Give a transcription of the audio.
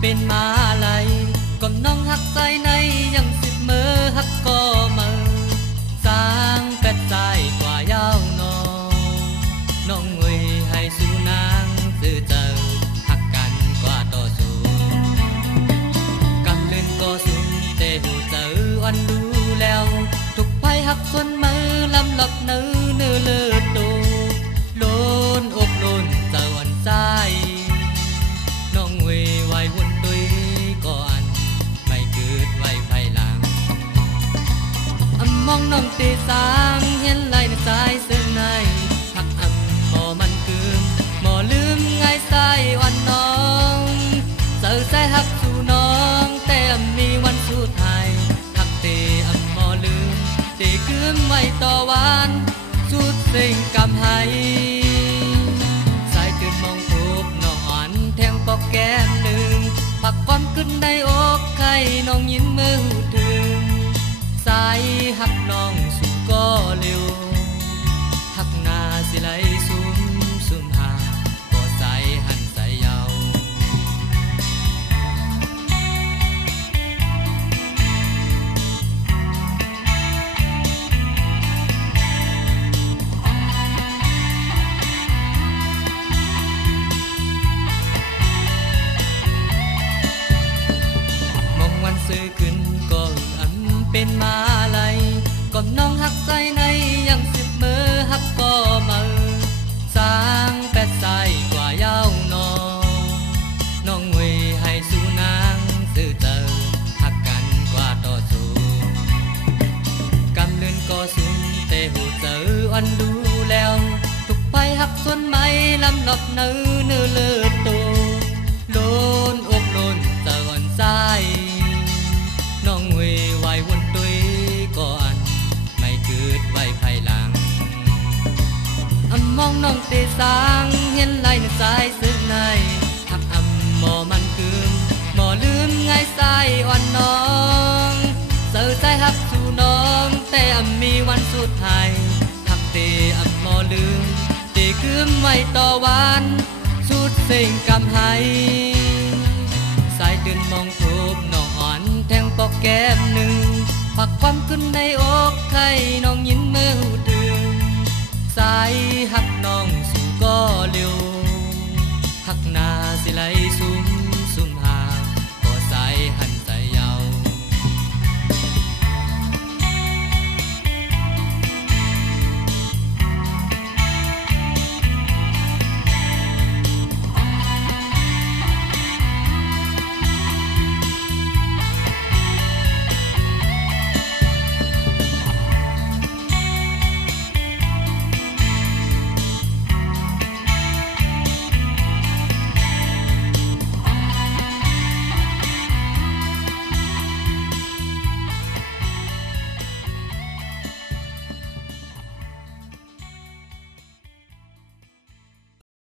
เป็นมาไหลก็น้องหักใจในยังสิบมือหักก็มือสร้างเป็ดใจกว่ายาวน้องเวยให้สู่นางซื่อเจอหักกันกว่าต่อสู้กำเล่นก็สุนเตหูเจอวันดูแล้วทุกไผหักคนมือลำหลับเนื้อเลือดตูโลนอกโลนเจอวันใจน้องเวยไว้หุ่นดุยก่อนไม่เกิดไว้ภายหลังมองน้องตีสางเห็นไหลในสายซึ่งในหักหมอมันคืมหมอลืมง่ายสายวันน้องเจอใจหักสู่น้องแต่มีวันสุดท้ายหักเตหมอลืมเตคืมไว้ต่อวันสุดสิ่งกำให้สายตื่นมองทุบนอนแทงปอกแก้มหนึ่งผักความขึ้นในอกใครน้องยินมือถึงสายหักน้องสู่ก็เร็วหักนาสิไหลซุ่มหาก็ใส่หันใส่ยาวมองวันซื้อขึ้นก็เป็นมาไหลก็น้องหักใจในยังสิบมือหักก็มือสร้างเป็ดใสกว่ายาวน้องเวยให้สู่นางซื่อเจอหักกันกว่าต่อสู้กำเลื่อนก็สุนเตหูเจออันดูแล้วทุกไผหักส่วนไม้ลำหลบเนื้อเลือดตูโลนอกโลนเจออ่อนใจน้องเวยไว้วนดุยก่อนไม่เกิดไว้ภายหลังมองน้องเตสางเห็นไหลในสายซึ่งในหักหมอมันคืมหมอลืมง่ายสายอ่อนน้องเจอใจหักสู่น้องแต่มีวันสุดท้ายหักเตหมอลืมเตคืมไว้ต่อวันสุดสิ่งกำให้สายตื่นมองทุบน้องอ่อนแทงปอกแก้มหนึ่งผักความขึ้นในอกใครน้องยินมือถึงสายหักน้องสู่ก็เร็วหักนาสิไหลสู่